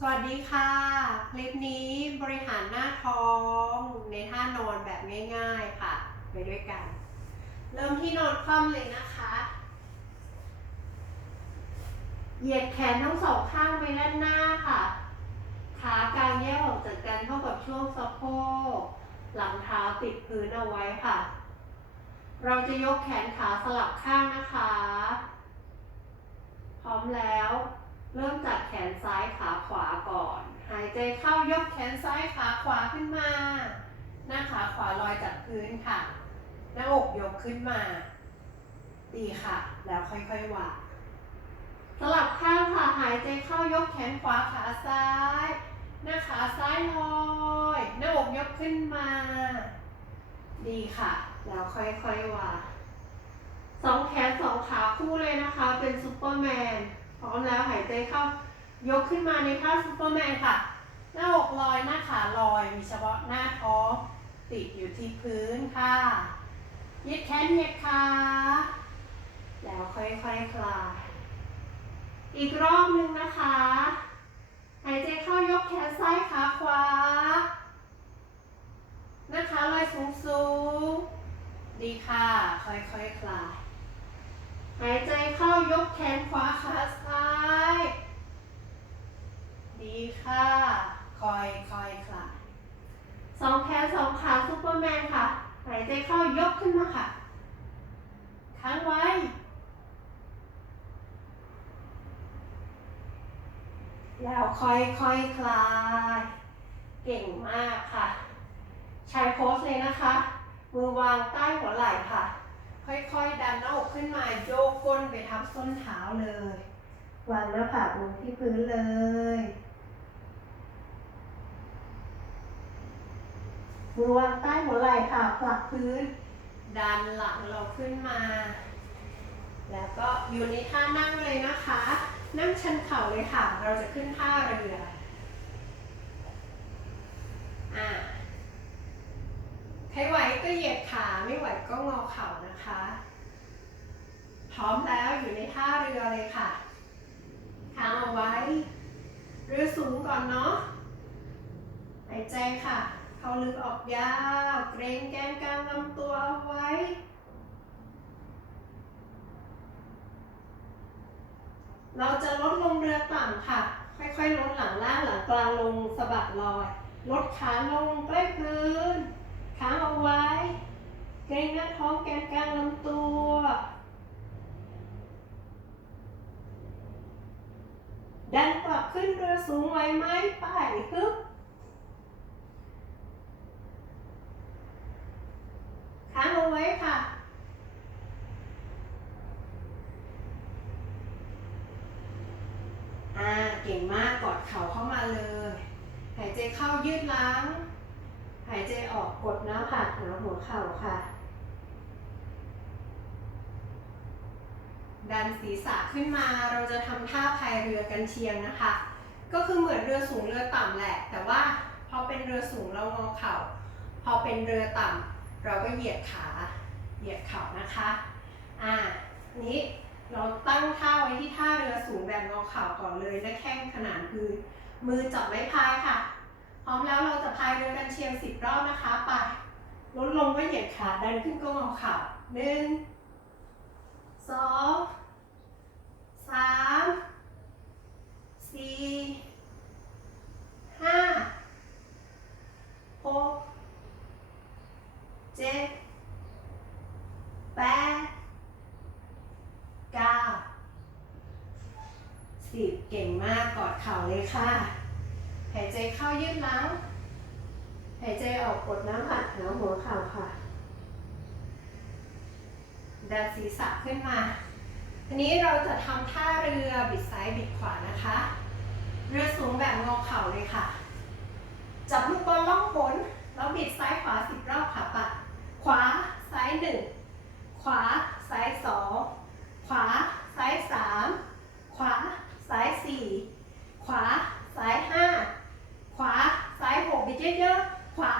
สวัสดีค่ะ คลิปนี้บริหารหน้าท้องในท่านอนแบบง่ายๆค่ะ ไปด้วยกัน เริ่มที่นอนคว่ำเลยนะคะ เหยียดแขนทั้งสองข้างไปด้านหน้าค่ะ ขากางแยกออกจากกันเท่ากับช่วงสะโพก หลังเท้าติดพื้นเอาไว้ค่ะ เราจะยกแขนขาสลับข้างนะคะ พร้อมแล้ว เริ่มจากแขนซ้ายขาขวาก่อนหายใจเข้ายกแขนซ้ายขาขวาขึ้นมา หน้าขาขวาลอยจากพื้นค่ะ หน้าอกยกขึ้นมา ดีค่ะ แล้วค่อยๆวางสลับข้างค่ะ หายใจเข้ายกแขนขวาขาซ้าย หน้าขาซ้ายลอย หน้าอกยกขึ้นมา ดีค่ะ แล้วค่อยๆวางสองแขนสองขาคู่เลยนะคะ เป็นซูเปอร์แมน พร้อมแล้วหายใจเข้า ยกขึ้นมาในท่าซูเปอร์แมนค่ะ หน้าอกลอยหน้าขาลอย มีเฉพาะหน้าท้องติดอยู่ที่พื้นค่ะยืดแขนเหยียดขาแล้วค่อยๆคคลาย อีกรอบหนึ่งนะคะ หายใจเข้ายกแขนซ้ายขาขวาน้าขาลอยสูงสูงๆดีค่ะ ค่อยๆคคลาย หายใจเข้ายกแขนขวาขาซ้าย ดีค่ะ คอยคอยคลายสองแขนสองขาซูเปอร์แมนค่ะ หายใจเข้ายกขึ้นมาค่ะ ค้างไว้ แล้วค่อยค่อยคลาย เก่งมากค่ะ ใช้โพสเลยนะคะ มือวางใต้หัวไหล่ค่ะ ค่อยๆ ดันหน้าอกขึ้นมาโยกก้นไปทับส้นเท้าเลย วางหน้าผากลงที่พื้นเลย มือวางใต้หัวไหล่ค่ะผลักพื้น ดันหลังเราขึ้นมา แล้วก็อยู่ในท่านั่งเลยนะคะ นั่งชันเข่าเลยค่ะ เราจะขึ้นท่าเรืออ่าใครไหวก็เหยียดขาไม่ไหวก็งอเข่านะคะ พร้อมแล้วอยู่ในท่าเรือเลยค่ะค้างเอาไว้ เรือสูงก่อนเนาะหายใจค่ะ เขาลึกออกยาว เกรงแกนกลางลำตัวเอาไว้ เราจะลดลงเรือต่ำค่ะ ค่อยๆลดหลังล่างหลังกลางลงสะบัดลอย ลดขาลงใกล้พื้นค้างเอาไว้ เกรงหน้าท้องแกนกลางลำตัวดันกลับขึ้นเรือสูงไว้ไหมไปฮึบค้างเอาไว้ค่ะ อ่า เก่งมากกอดเข่าเข้ามาเลย หายใจเข้ายืดล้าง หายใจออกกดหน้าผากหาหัวเข่าค่ะ ดันศีรษะขึ้นมาเราจะทำท่าพายเรือกันเชียงนะคะ ก็คือเหมือนเรือสูงเรือต่ำแหละ แต่ว่าพอเป็นเรือสูงเรางอเข่า พอเป็นเรือต่ำเราก็เหยียดขา เหยียดเข่านะคะ อ่านี้ เราตั้งท่าไว้ที่ท่าเรือสูงแบบงอเข่าก่อนเลยและแข้งขนานพื้นมือจับไม้พายค่ะ พร้อมแล้วเราจะพายเรือกันเชียงสิบรอบนะคะไปลดลงก็เหยียดขาดันขึ้นก็งอเข่าหนึ่งสองสามสี่ห้าหกเจ็ดแปด เก้าสิบเก่งมากกอดเข่าเลยค่ะ หายใจเข้ายืดหลัง หายใจออกกดน้ำผัดหาหัวเข่าค่ะ ดันศีรษะขึ้นมาทีนี้เราจะทำท่าเรือบิดซ้ายบิดขวานะคะ เรือสูงแบบงอเข่าเลยค่ะ จับลูกบอลล่องหนแล้วบิดซ้ายขวาสิบรอบค่ะปะ ขวาซ้ายหนึ่งขวาซ้ายสอง ขวา ซ้ายสามขวา ซ้ายสี่ขวา ซ้ายห้าขวา ซ้ายหกบิดเยอะๆ ขวา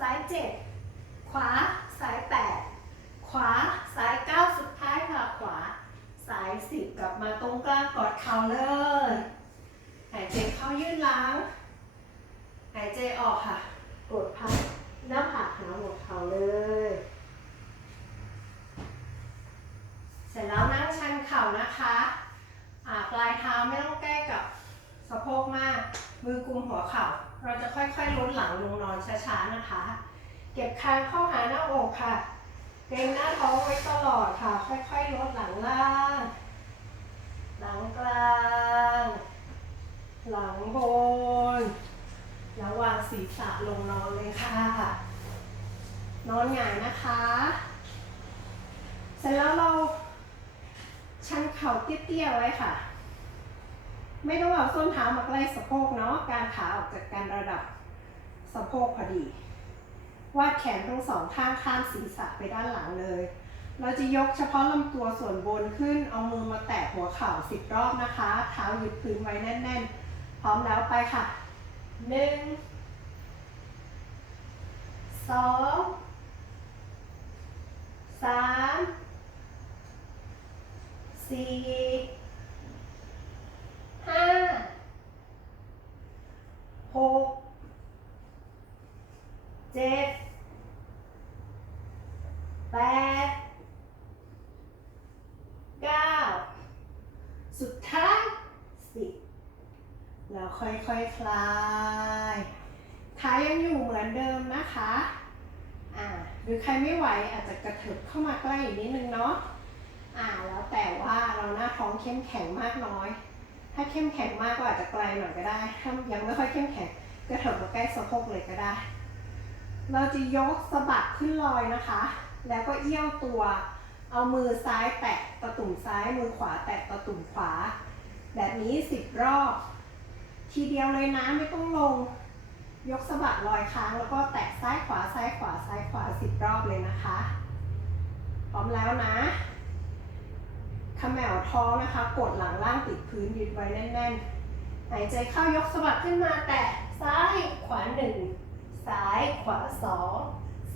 ซ้ายเจ็ดขวาซ้ายแปด ขวาซ้ายเก้าสุดท้ายค่ะขวาซ้ายสิบกลับมาตรงกลางกอดเข่าเลย หายใจเข้ายืดหลัง เลย เสร็จแล้วนั่งชันเข่านะคะอ่าปลายเท้าไม่ต้องใกล้กับสะโพกมาก มือกุมหัวเข่า เราจะค่อยๆลดหลังลงนอนช้าๆนะคะ เก็บคางเข้าหาหน้าอกค่ะ เกรงหน้าท้องไว้ตลอดค่ะ ค่อยๆลดหลังล่าง หลังกลาง หลังบน แล้ววางศีรษะลงนอนเลยค่ะ นอนหงายนะคะ เสร็จแล้วเราชันเข่าเตี้ยๆไว้ค่ะ ไม่ต้องเอาส้นเท้ามาใกล้สะโพกเนาะการขาออกจากการระดับสะโพกพอดี วาดแขนทั้งสองข้างข้ามศีรษะไปด้านหลังเลย เราจะยกเฉพาะลำตัวส่วนบนขึ้น เอามือมาแตะหัวเข่าสิบรอบนะคะ เท้าหยุดพื้นไว้แน่นๆ พร้อมแล้วไปค่ะหนึ่งสอง สามสี่ห้าหกเจ็ดแปดเก้าสุดท้ายสิบแล้วค่อยๆคคลายขายังอยู่เหมือนเดิมนะคะ อ่าหรือใครไม่ไหวอาจจะกระเถิบเข้ามาใกล้อีกนิดนึงเนาะอ่าแล้วแต่ว่าเราหน้าท้องเข้มแข็งมากน้อย ถ้าเข้มแข็งมากก็อาจจะไกลหน่อยก็ได้ ถ้ายังไม่ค่อยเข้มแข็งกระเถิบมาใกล้สะโพกเลยก็ได้ เราจะยกสะบัดขึ้นลอยนะคะ แล้วก็เอี้ยวตัว เอามือซ้ายแตะตะตุ่มซ้าย มือขวาแตะตะตุ่มขวา แบบนี้สิบรอบ ทีเดียวเลยนะไม่ต้องลง ยกสะบัดลอยค้างแล้วก็แตะซ้าย 10 รอบเลยนะคะ พร้อมแล้วนะขมแมวท้องนะคะ กดหลังล่างติดพื้นยืดไว้แน่นๆ หายใจเข้ายกสะบัดขึ้นมาแตะซ้ายขวาหนึ่งซ้ายขวาสอง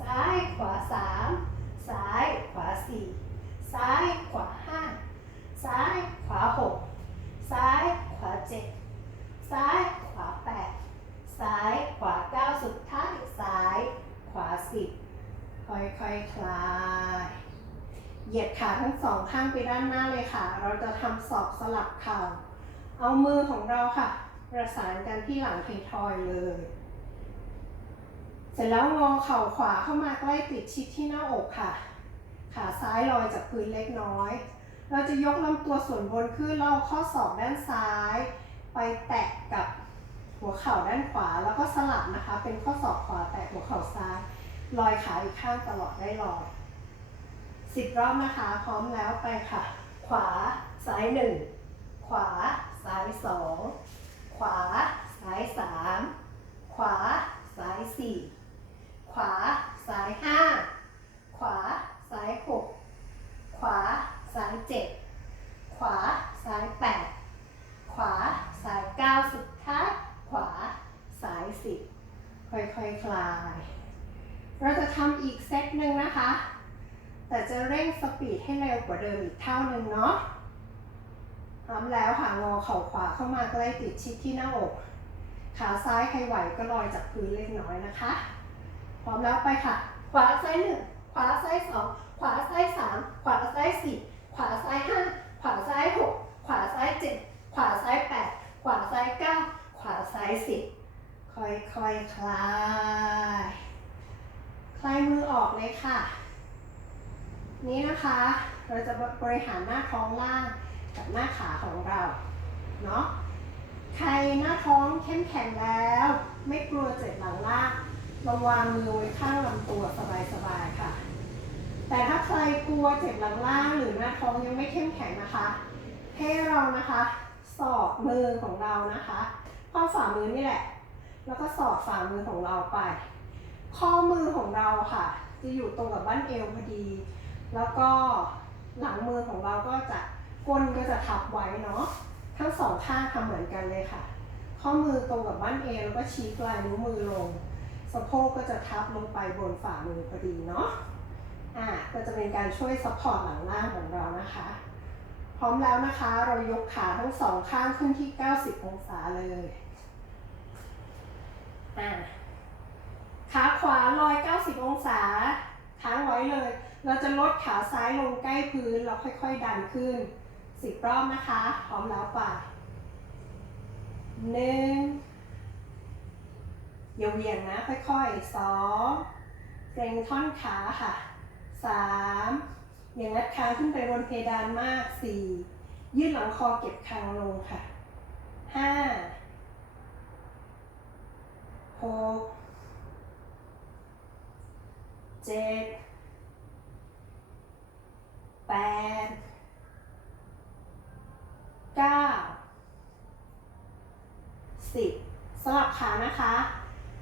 ซ้ายขวาสามซ้ายขวาสี่ซ้ายขวาห้าซ้ายขวาหกซ้ายขวาเจ็ดซ้ายขวาแปดซ้ายขวาเก้าสุดท้ายซ้ายขวาสิบ ค่อยๆคคลาย เหยียดขาทั้งสองข้างไปด้านหน้าเลยค่ะ เราจะทำศอกสลับเข่า เอามือของเราค่ะ ประสานกันที่หลังไทยทอยเลย เสร็จแล้วงอเข่าขวาเข้ามาใกล้ติดชิดที่หน้าอกค่ะ ขาซ้ายลอยจากพื้นเล็กน้อย เราจะยกลำตัวส่วนบนขึ้นแล้วเอาข้อศอกด้านซ้าย ไปแตะกับหัวเข่าด้านขวาแล้วก็สลับนะคะ เป็นข้อศอกขวาแตะหัวเข่าซ้าย ลอยขาอีกข้างตลอดได้ลอยสิบรอบนะคะ พร้อมแล้วไปค่ะ ขวาซ้ายหนึ่งขวาซ้ายสองขวาซ้ายสามขวาซ้ายสี่ขวาซ้ายห้าขวาซ้ายหกขวาซ้ายเจ็ดขวาซ้ายแปดขวาซ้ายเก้าสุดท้ายขวาซ้ายสิบค่อยๆคคลาย เราจะทำอีกเซตหนึ่งนะคะ แต่จะเร่งสปีดให้เร็วกว่าเดิมอีกเท่านึงเนาะพร้อมแล้วค่ะงอเข่าขวาเข้ามาใกล้ติดชิดที่หน้าอก ขาซ้ายใครไหวก็ลอยจากพื้นเล็กน้อยนะคะ พร้อมแล้วไปค่ะ ขวาซ้ายหนึ่งขวาซ้ายสองขวาซ้ายสามขวาซ้ายสี่ขวาซ้ายห้าขวาซ้ายหกขวาซ้ายเจ็ดขวาซ้ายแปดขวาซ้ายเก้าขวาซ้ายสิบค่อยๆคคลาย คลายมือออกเลยค่ะ นี้นะคะ เราจะบริหารหน้าท้องล่างกับหน้าขาของเราเนาะใครหน้าท้องเข้มแข็งแล้ว ไม่กลัวเจ็บหลังล่างลองวางมือไว้ข้างลำตัวสบายๆค่ะ แต่ถ้าใครกลัวเจ็บหลังล่างหรือหน้าท้องยังไม่เข้มแข็งนะคะ ให้เรานะคะสอดมือของเรานะคะข้อฝ่ามือนี่แหละ แล้วก็สอดฝ่ามือของเราไป ข้อมือของเราค่ะ จะอยู่ตรงกับบั้นเอวพอดี แล้วก็หลังมือของเราก็จะก้นก็จะทับไว้เนาะทั้งสองข้างทำเหมือนกันเลยค่ะ ข้อมือตรงกับบั้นเอวแล้วก็ชี้ปลายนิ้วมือลงสะโพกก็จะทับลงไปบนฝ่ามือพอดีเนาะอ่าก็จะเป็นการช่วยซัพพอร์ตหลังล่างของเรานะคะ พร้อมแล้วนะคะเรายกขาทั้งสองข้างขึ้นที่ 90 องศาเลยอ่า ขาขวาลอย 90 องศาค้างไว้เลย เราจะลดขาซ้ายลงใกล้พื้นแล้วค่อยๆ ดันขึ้น สิบรอบนะคะ พร้อมแล้วป่ะหนึ่งอย่าเหวี่ยงนะ ค่อยๆสองเกรงท่อนขาค่ะสามอย่างงัดค้างขึ้นไปบนเพดานมากสี่ยืดหลังคอเก็บคางลงค่ะห้าหก เจ็ดแปดเก้าสิบสลับขานะคะ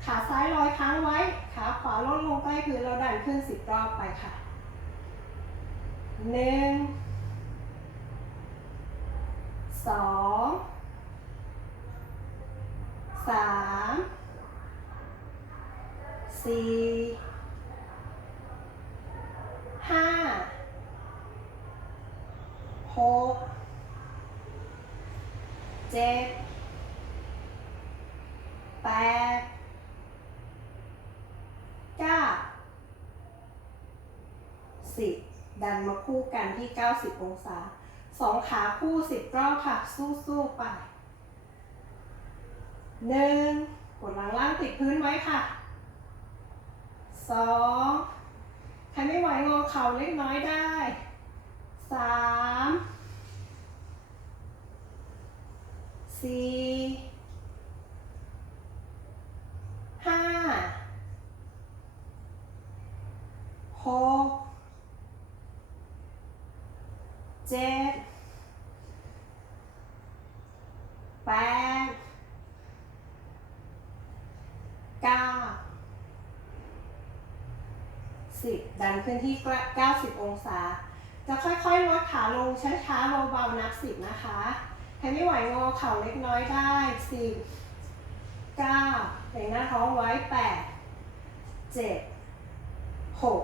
ขาซ้ายลอยค้างไว้ ขาขวาลดลงใกล้พื้นเราดันขึ้นสิบรอบไปค่ะหนึ่งสองสามสี่ห้า หกเจ็ดแปดเก้าสิบดันมาคู่กันที่ 90 องศาสองขาคู่ 10 รอบค่ะ สู้ๆไปหนึ่งกดหลังล่างติดพื้นไว้ค่ะสองใครไม่ไหวงอเข่าเล็กน้อยได้ สามสี่ห้าหกเจ็ดแปดเก้าสิบดันขึ้นที่ 90 องศา จะค่อยๆลดขาลงช้าๆเบาๆนับสิบนะคะใครไม่ไหวงอเข่าเล็กน้อยได้สิบเก้าเบ่งหน้าท้องไว้แปดเจ็ดหก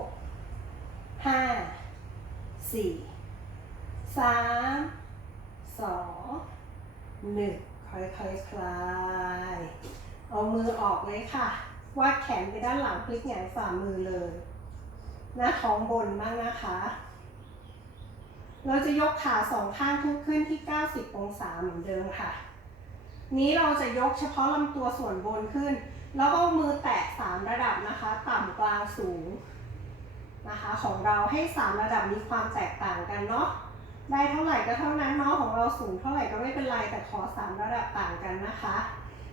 ห้าสี่สามสองหนึ่งค่อยๆคคลาย เอามือออกเลยค่ะ วาดแขนไปด้านหลังพลิกแหงนฝ่ามือเลย หน้าท้องบนบ้างนะคะ เราจะยกขาสองข้างขึ้นขึ้นที่ 90 องศาเหมือนเดิมค่ะ นี้เราจะยกเฉพาะลำตัวส่วนบนขึ้น แล้วก็มือแตะ 3 ระดับนะคะ ต่ำกลางสูงนะคะ ของเราให้ 3 ระดับมีความแตกต่างกันเนาะ ได้เท่าไหร่ก็เท่านั้นเนาะของเราสูงเท่าไหร่ก็ไม่เป็นไรแต่ขอ 3 ระดับต่างกันนะคะ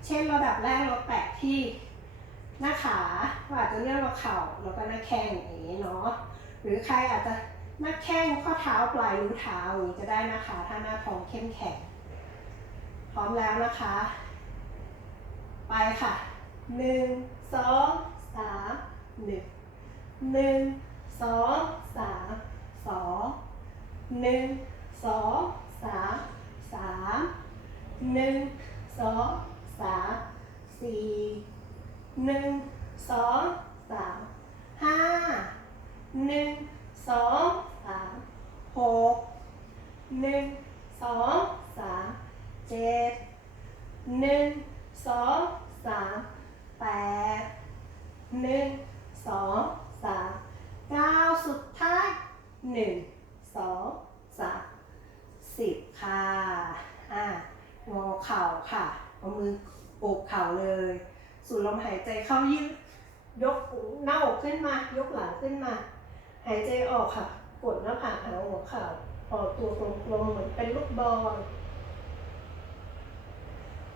เช่นระดับแรกเราแตะที่หน้าขาเราอาจจะเลือกเราเข่าแล้วก็หน้าแข้งอย่างนี้เนาะ หรือใครอาจจะ หน้าแข้งข้อเท้าปลายนิ้วเท้าอย่างนี้ก็ได้นะคะ ถ้าหน้าท้องเข้มแข็ง พร้อมแล้วนะคะ ไปค่ะหนึ่งสองสามหนึ่งหนึ่งสองสามสองหนึ่งสองสามสามหนึ่งสองสามสี่หนึ่งสองสามห้าหนึ่ง สองสามหกหนึ่งสองสามเจ็ดหนึ่งสองสามแปดหนึ่งสองสามเก้าสุดท้ายหนึ่งสองสามสิบค่ะอะงอเข่าค่ะเอามือโอบเข่าเลย สูดลมหายใจเข้ายืดยกหน้าอกขึ้นมายกหลังขึ้นมา หายใจออกค่ะ กดหน้าผากหาหัวเข่าพอตัวกลมๆเหมือนเป็นลูกบอล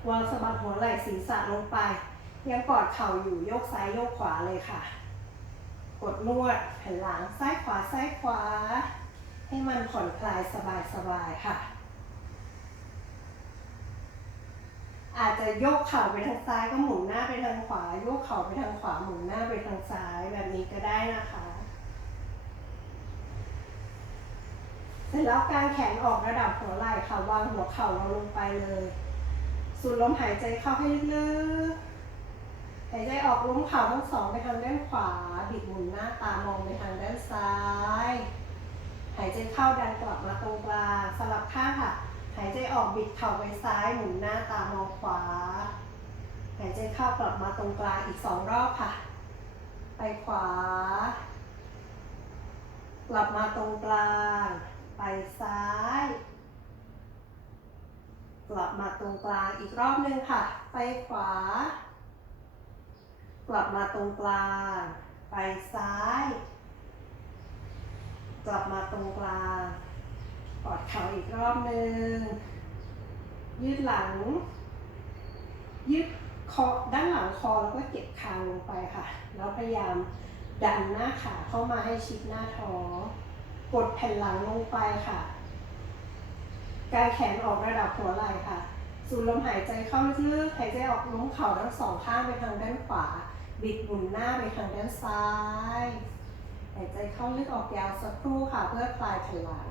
วางสะบัดหัวไหล่ศีรษะลงไป ยังกอดเข่าอยู่โยกซ้ายโยกขวาเลยค่ะ กดนวดแผ่นหลังซ้ายขวาซ้ายขวา ให้มันผ่อนคลายสบายๆค่ะ อาจจะโยกเข่าไปทางซ้ายก็หมุนหน้าไปทางขวา โยกเข่าไปทางขวาหมุนหน้าไปทางซ้ายแบบนี้ก็ได้นะคะ เส ร็จแล้วกางแขนออกระดับหัวไหล่ค่ะวางหัวเข่าเราลงไปเลย สูดลมหายใจเข้าให้ลึกๆหายใจออกล้มเข่าทั้งสองไปทางด้านขวา บิดหมุนหน้าตามองไปทางด้านซ้าย หายใจเข้าดันกลับมาตรงกลางสลับข้างค่ะ หายใจออกบิดเข่าไปซ้ายหมุนหน้าตามองขวา หายใจเข้ากลับมาตรงกลางอีกสองรอบค่ะ ไปขวา กลับมาตรงกลาง ไปซ้าย กลับมาตรงกลางอีกรอบหนึ่งค่ะ ไปขวา กลับมาตรงกลาง ไปซ้าย กลับมาตรงกลางกอดเข่าอีกรอบหนึ่งยืดหลัง ยืดคอด้านหลังคอแล้วก็เก็บคางลงไปค่ะ แล้วพยายามดันหน้าขาเข้ามาให้ชิดหน้าท้อง กดแผ่นหลังลงไปค่ะกายแขนออกระดับหัวไหล่ค่ะ สูดลมหายใจเข้าลึกหายใจออกล้มเข่าทั้งสองข้างไปทางด้านขวา บิดหมุนหน้าไปทางด้านซ้าย หายใจเข้าลึกออกยาวสักครู่ค่ะ เพื่อคลายแผ่นหลัง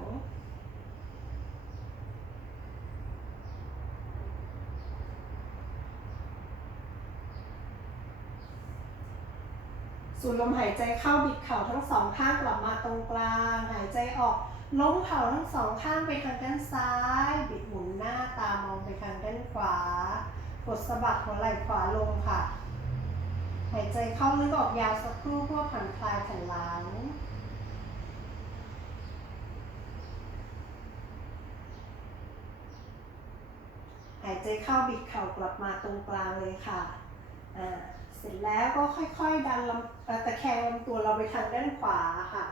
สูดลมหายใจเข้าบิดเข่าทั้งสองข้างกลับมาตรงกลาง หายใจออกล้มเข่าทั้งสองข้างไปทางด้านซ้าย บิดหมุนหน้าตามองไปทางด้านขวากดสะบักหัวไหล่ขวาลงค่ะ หายใจเข้าลึกออกยาวสักครู่เพื่อผ่อนคลายแผ่นหลังหายใจเข้าบิดเข่ากลับมาตรงกลางเลยค่ะ อ่าเสร็จแล้วก็ค่อยๆ ดันลำตะแคงลำตัวเราไปทางด้านขวาค่ะ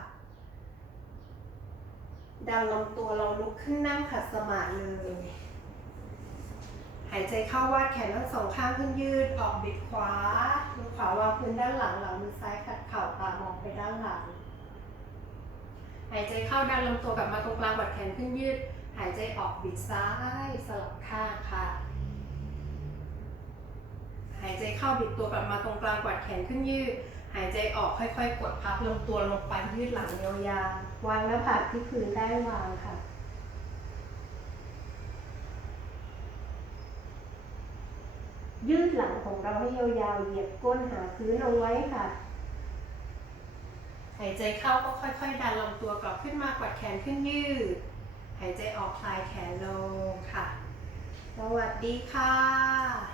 ดันลำตัวเราลุกขึ้นนั่งขัดสมาธิเลย หายใจเข้าวาดแขนทั้งสองข้างขึ้นยืด ออกบิดขวามือขวาวางพื้นด้านหลังหลังมือซ้ายขัดเข่าตามองไปด้านหลัง หายใจเข้าดันลำตัวกลับมาตรงกลางบัดแขนขึ้นยืด หายใจออกบิดซ้ายสลับข้างค่ะ หายใจเข้าบิดตัวกลับมาตรงกลางกวัดแขนขึ้นยืด หายใจออกค่อยๆ กดพับลงตัวลงไปยืดหลังยาวๆวางหน้าผากที่พื้นได้วางค่ะยืดหลังของเราให้ยาวๆ เหยียบก้นหาพื้นเอาไว้ค่ะ หายใจเข้าก็ค่อยๆ ดันลำตัวกลับขึ้นมากวัดแขนขึ้นยืด หายใจออกคลายแขนลงค่ะ สวัสดีค่ะ